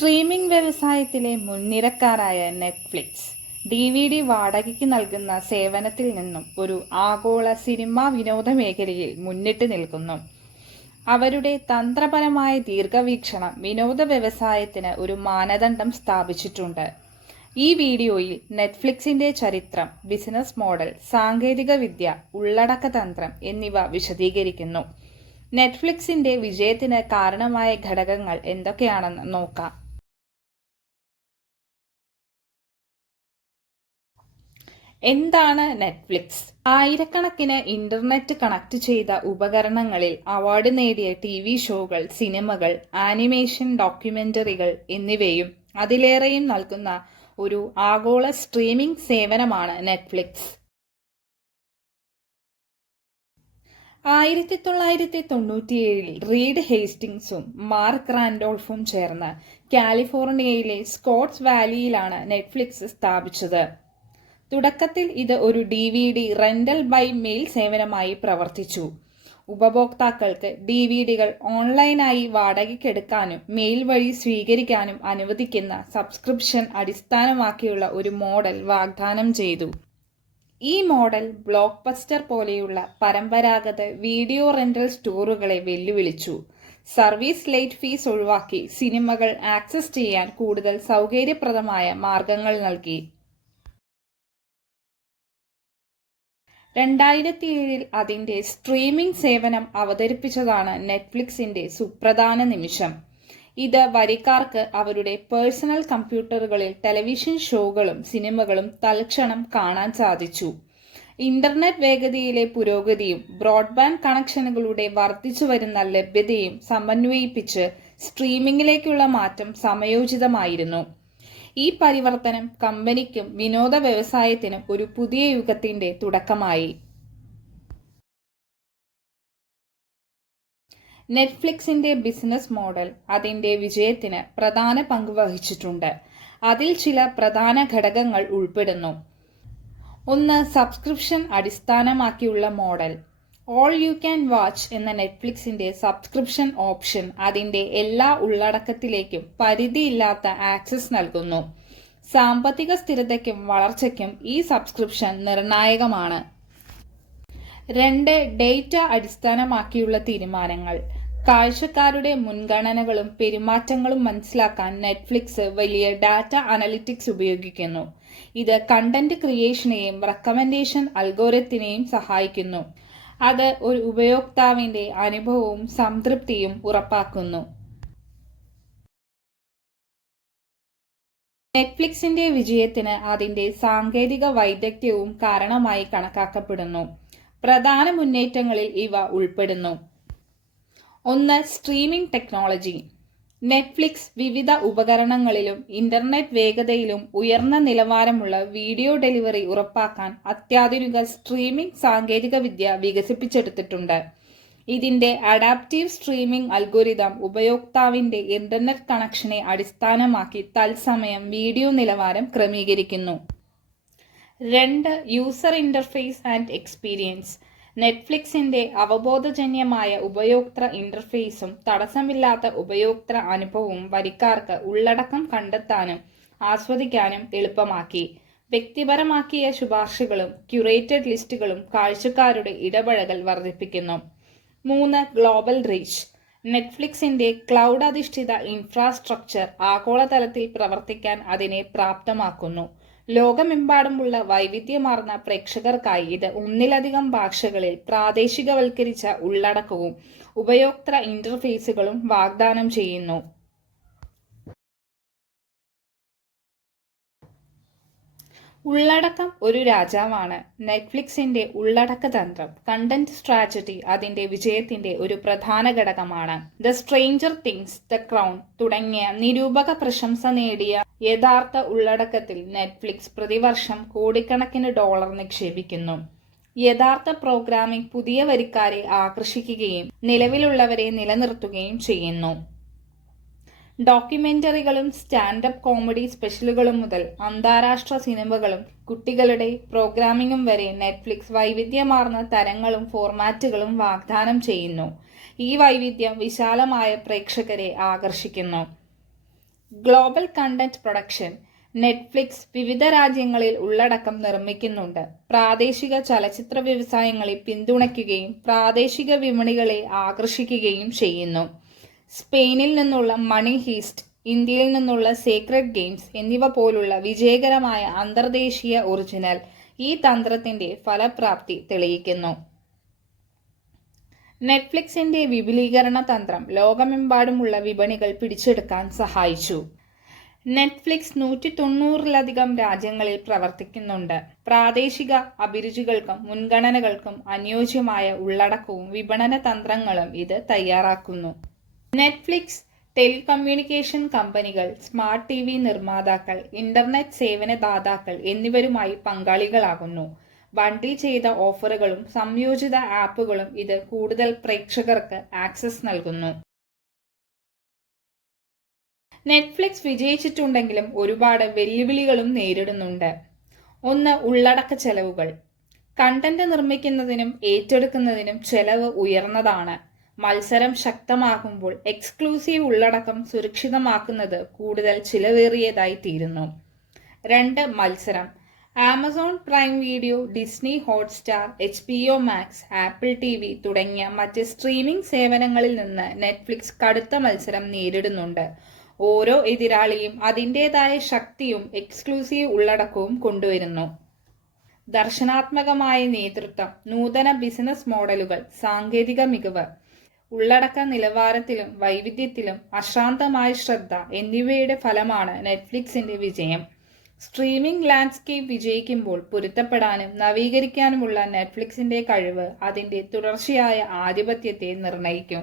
Streaming വ്യവസായത്തിലെ മുൻനിരക്കാരായ Netflix DVD വാടകയ്ക്ക് നൽകുന്ന സേവനത്തിൽ നിന്നും ഒരു ആഗോള സിനിമാ വിനോദ മേഖലയിൽ മുന്നിട്ട് നിൽക്കുന്നു. അവരുടെ തന്ത്രപരമായ ദീർഘവീക്ഷണം വിനോദ വ്യവസായത്തിന് ഒരു മാനദണ്ഡം സ്ഥാപിച്ചിട്ടുണ്ട്. ഈ വീഡിയോയിൽ നെറ്റ്ഫ്ലിക്സിന്റെ ചരിത്രം, ബിസിനസ് മോഡൽ, സാങ്കേതികവിദ്യ, ഉള്ളടക്ക തന്ത്രം എന്നിവ വിശദീകരിക്കുന്നു. നെറ്റ്ഫ്ലിക്സിന്റെ വിജയത്തിന് കാരണമായ ഘടകങ്ങൾ എന്തൊക്കെയാണെന്ന് നോക്കാം. എന്താണ് നെറ്റ്ഫ്ലിക്സ്? ആയിരക്കണക്കിന് ഇന്റർനെറ്റ് കണക്ട് ചെയ്ത ഉപകരണങ്ങളിൽ അവാർഡ് നേടിയ TV ഷോകൾ, സിനിമകൾ, ആനിമേഷൻ, ഡോക്യുമെന്ററികൾ എന്നിവയും അതിലേറെയും നൽകുന്ന ഒരു ആഗോള സ്ട്രീമിംഗ് സേവനമാണ് നെറ്റ്ഫ്ലിക്സ്. 1997 റീഡ് ഹേസ്റ്റിങ്സും മാർക്ക് റാൻഡോൾഫും ചേർന്ന് കാലിഫോർണിയയിലെ സ്കോട്ട്സ് വാലിയിലാണ് നെറ്റ്ഫ്ലിക്സ് സ്ഥാപിച്ചത്. തുടക്കത്തിൽ ഇത് ഒരു DVD റെന്റൽ ബൈ മെയിൽ സേവനമായി പ്രവർത്തിച്ചു. ഉപഭോക്താക്കൾക്ക് DVDകൾ ഓൺലൈനായി വാടകയ്ക്കെടുക്കാനും മെയിൽ വഴി സ്വീകരിക്കാനും അനുവദിക്കുന്ന സബ്സ്ക്രിപ്ഷൻ അടിസ്ഥാനമാക്കിയുള്ള ഒരു മോഡൽ വാഗ്ദാനം ചെയ്തു. ഈ മോഡൽ ബ്ലോക്ക് ബസ്റ്റർ പോലെയുള്ള പരമ്പരാഗത വീഡിയോ റെന്റൽ സ്റ്റോറുകളെ വെല്ലുവിളിച്ചു. സർവീസ് ലേറ്റ് ഫീസ് ഒഴിവാക്കി സിനിമകൾ ആക്സസ് ചെയ്യാൻ കൂടുതൽ സൗകര്യപ്രദമായ മാർഗങ്ങൾ നൽകി. 2007 അതിന്റെ സ്ട്രീമിംഗ് സേവനം അവതരിപ്പിച്ചതാണ് നെറ്റ്ഫ്ലിക്സിന്റെ സുപ്രധാന നിമിഷം. ഇത് വരിക്കാർക്ക് അവരുടെ പേഴ്സണൽ കമ്പ്യൂട്ടറുകളിൽ ടെലിവിഷൻ ഷോകളും സിനിമകളും തൽക്ഷണം കാണാൻ സാധിച്ചു. ഇന്റർനെറ്റ് വേഗതയിലെ പുരോഗതിയും ബ്രോഡ്ബാൻഡ് കണക്ഷനുകളുടെ വർദ്ധിച്ചുവരുന്ന ലഭ്യതയും സമന്വയിപ്പിച്ച് സ്ട്രീമിംഗിലേക്കുള്ള മാറ്റം സമയോചിതമായിരുന്നു. ഈ പരിവർത്തനം കമ്പനിക്കും വിനോദ വ്യവസായത്തിനും ഒരു പുതിയ യുഗത്തിന്റെ തുടക്കമായി. നെറ്റ്ഫ്ലിക്സിന്റെ ബിസിനസ് മോഡൽ അതിന്റെ വിജയത്തിന് പ്രധാന പങ്ക് വഹിച്ചിട്ടുണ്ട്. അതിൽ ചില പ്രധാന ഘടകങ്ങൾ ഉൾപ്പെടുന്നു. 1. സബ്സ്ക്രിപ്ഷൻ അടിസ്ഥാനമാക്കിയുള്ള model. All you can watch എന്ന നെറ്റ്ഫ്ലിക്സിന്റെ സബ്സ്ക്രിപ്ഷൻ ഓപ്ഷൻ അതിന്റെ എല്ലാ ഉള്ളടക്കത്തിലേക്കും പരിധിയില്ലാത്ത ആക്സസ് നൽകുന്നു. സാമ്പത്തിക സ്ഥിരതയ്ക്കും വളർച്ചയ്ക്കും ഈ സബ്സ്ക്രിപ്ഷൻ നിർണായകമാണ്. 2. ഡേറ്റ അടിസ്ഥാനമാക്കിയുള്ള തീരുമാനങ്ങൾ. കാഴ്ചക്കാരുടെ മുൻഗണനകളും പെരുമാറ്റങ്ങളും മനസ്സിലാക്കാൻ നെറ്റ്ഫ്ലിക്സ് വലിയ ഡാറ്റ അനലിറ്റിക്സ് ഉപയോഗിക്കുന്നു. ഇത് കണ്ടന്റ് ക്രിയേഷനെയും റെക്കമെൻഡേഷൻ അൽഗോരിതത്തിനെയും സഹായിക്കുന്നു. അത് ഒരു ഉപയോക്താവിന്റെ അനുഭവവും സംതൃപ്തിയും ഉറപ്പാക്കുന്നു. നെറ്റ്ഫ്ലിക്സിന്റെ വിജയത്തിന് അതിന്റെ സാങ്കേതിക വൈദഗ്ധ്യവും കാരണമായി കണക്കാക്കപ്പെടുന്നു. പ്രധാന മുന്നേറ്റങ്ങളിൽ ഇവ ഉൾപ്പെടുന്നു. 1. Streaming technology. നെറ്റ്ഫ്ലിക്സ് വിവിധ ഉപകരണങ്ങളിലും ഇന്റർനെറ്റ് വേഗതയിലും ഉയർന്ന നിലവാരമുള്ള വീഡിയോ ഡെലിവറി ഉറപ്പാക്കാൻ അത്യാധുനിക സ്ട്രീമിംഗ് സാങ്കേതികവിദ്യ വികസിപ്പിച്ചെടുത്തിട്ടുണ്ട്. ഇതിന്റെ അഡാപ്റ്റീവ് സ്ട്രീമിംഗ് അൽഗോരിതം ഉപയോക്താവിന്റെ ഇന്റർനെറ്റ് കണക്ഷനെ അടിസ്ഥാനമാക്കി തത്സമയം വീഡിയോ നിലവാരം ക്രമീകരിക്കുന്നു. 2. User interface and experience. നെറ്റ്ഫ്ലിക്സിന്റെ അവബോധജന്യമായ ഉപയോക്തൃ ഇന്റർഫേസും തടസ്സമില്ലാത്ത ഉപയോക്തൃ അനുഭവവും വരിക്കാർക്ക് ഉള്ളടക്കം കണ്ടെത്താനും ആസ്വദിക്കാനും എളുപ്പമാക്കി. വ്യക്തിപരമാക്കിയ ശുപാർശകളും ക്യൂറേറ്റഡ് ലിസ്റ്റുകളും കാഴ്ചക്കാരുടെ ഇടപഴകൽ വർദ്ധിപ്പിക്കുന്നു. 3. Global reach. നെറ്റ്ഫ്ലിക്സിന്റെ ക്ലൗഡ് അധിഷ്ഠിത ഇൻഫ്രാസ്ട്രക്ചർ ആഗോളതലത്തിൽ പ്രവർത്തിക്കാൻ അതിനെ പ്രാപ്തമാക്കുന്നു. ലോകമെമ്പാടുമുള്ള വൈവിധ്യമാർന്ന പ്രേക്ഷകർക്കായി ഇത് ഒന്നിലധികം ഭാഷകളിൽ പ്രാദേശികവൽക്കരിച്ച ഉള്ളടക്കവും ഉപയോക്തൃ ഇന്റർഫേസുകളും വാഗ്ദാനം ചെയ്യുന്നു. ഉള്ളടക്കം ഒരു രാജാവാണ്. നെറ്റ്ഫ്ലിക്സിന്റെ ഉള്ളടക്ക തന്ത്രം, കണ്ടന്റ് സ്ട്രാറ്റജി അതിന്റെ വിജയത്തിന്റെ ഒരു പ്രധാന ഘടകമാണ്. The stranger things, the crown തുടങ്ങിയ നിരൂപക പ്രശംസ നേടിയ യഥാർത്ഥ ഉള്ളടക്കത്തിൽ നെറ്റ്ഫ്ലിക്സ് പ്രതിവർഷം കോടിക്കണക്കിന് ഡോളർ നിക്ഷേപിക്കുന്നു. യഥാർത്ഥ പ്രോഗ്രാമിംഗ് പുതിയ വരിക്കാരെ ആകർഷിക്കുകയും നിലവിലുള്ളവരെ നിലനിർത്തുകയും ചെയ്യുന്നു. ഡോക്യുമെന്ററികളും സ്റ്റാൻഡപ്പ് കോമഡി സ്പെഷ്യലുകളും മുതൽ അന്താരാഷ്ട്ര സിനിമകളും കുട്ടികളുടെ പ്രോഗ്രാമിംഗും വരെ നെറ്റ്ഫ്ലിക്സ് വൈവിധ്യമാർന്ന തരങ്ങളും ഫോർമാറ്റുകളും വാഗ്ദാനം ചെയ്യുന്നു. ഈ വൈവിധ്യം വിശാലമായ പ്രേക്ഷകരെ ആകർഷിക്കുന്നു. Global content production. നെറ്റ്ഫ്ലിക്സ് വിവിധ രാജ്യങ്ങളിൽ ഉള്ളടക്കം നിർമ്മിക്കുന്നുണ്ട്. പ്രാദേശിക ചലച്ചിത്ര വ്യവസായങ്ങളെ പിന്തുണയ്ക്കുകയും പ്രാദേശിക വിപണികളെ ആകർഷിക്കുകയും ചെയ്യുന്നു. സ്പെയിനിൽ നിന്നുള്ള മണി ഹീസ്റ്റ്, ഇന്ത്യയിൽ നിന്നുള്ള സീക്രട്ട് ഗെയിംസ് എന്നിവ പോലുള്ള വിജയകരമായ അന്തർദേശീയ ഒറിജിനൽ ഈ തന്ത്രത്തിന്റെ ഫലപ്രാപ്തി തെളിയിക്കുന്നു. നെറ്റ്ഫ്ലിക്സിന്റെ വിപുലീകരണ തന്ത്രം ലോകമെമ്പാടുമുള്ള വിപണികൾ പിടിച്ചെടുക്കാൻ സഹായിച്ചു. നെറ്റ്ഫ്ലിക്സ് 190-ലധികം രാജ്യങ്ങളിൽ പ്രവർത്തിക്കുന്നുണ്ട്. പ്രാദേശിക അഭിരുചികൾക്കും മുൻഗണനകൾക്കും അനുയോജ്യമായ ഉള്ളടക്കവും വിപണന തന്ത്രങ്ങളും ഇത് തയ്യാറാക്കുന്നു. നെറ്റ്ഫ്ലിക്സ് ടെലികമ്മ്യൂണിക്കേഷൻ കമ്പനികൾ, സ്മാർട്ട് ടിവി നിർമ്മാതാക്കൾ, ഇന്റർനെറ്റ് സേവനദാതാക്കൾ എന്നിവരുമായി പങ്കാളികളാകുന്നു. ബണ്ടിൽ ചെയ്ത ഓഫറുകളും സംയോജിത ആപ്പുകളും ഇത് കൂടുതൽ പ്രേക്ഷകർക്ക് ആക്സസ് നൽകുന്നു. നെറ്റ്ഫ്ലിക്സ് വിജയിച്ചിട്ടുണ്ടെങ്കിലും ഒരുപാട് വെല്ലുവിളികളും നേരിടുന്നുണ്ട്. ഒന്ന്, ഉള്ളടക്ക ചെലവുകൾ. കണ്ടന്റ് നിർമ്മിക്കുന്നതിനും ഏറ്റെടുക്കുന്നതിനും ചെലവ് ഉയർന്നതാണ്. മത്സരം ശക്തമാകുമ്പോൾ എക്സ്ക്ലൂസീവ് ഉള്ളടക്കം സുരക്ഷിതമാക്കുന്നത് കൂടുതൽ ചിലവേറിയതായി തീരുന്നു. 2, മത്സരം. Amazon prime video, Disney Hotstar, HBO Max, Apple TV തുടങ്ങിയ മറ്റ് സ്ട്രീമിംഗ് സേവനങ്ങളിൽ നിന്ന് നെറ്റ്ഫ്ലിക്സ് കടുത്ത മത്സരം നേരിടുന്നുണ്ട്. ഓരോ എതിരാളിയും അതിൻ്റെതായ ശക്തിയും എക്സ്ക്ലൂസീവ് ഉള്ളടക്കവും കൊണ്ടുവരുന്നു. ദർശനാത്മകമായ നേതൃത്വം, നൂതന ബിസിനസ് മോഡലുകൾ, സാങ്കേതിക മികവ്, ഉള്ളടക്ക നിലവാരത്തിലും വൈവിധ്യത്തിലും അശ്രാന്തമായ ശ്രദ്ധ എന്നിവയുടെ ഫലമാണ് നെറ്റ്ഫ്ലിക്സിന്റെ വിജയം. സ്ട്രീമിംഗ് ലാൻഡ്സ്കേപ്പ് വിജയിക്കുമ്പോൾ പൊരുത്തപ്പെടാനും നവീകരിക്കാനുമുള്ള നെറ്റ്ഫ്ലിക്സിന്റെ കഴിവ് അതിന്റെ തുടർച്ചയായ ആധിപത്യത്തെ നിർണ്ണയിക്കും.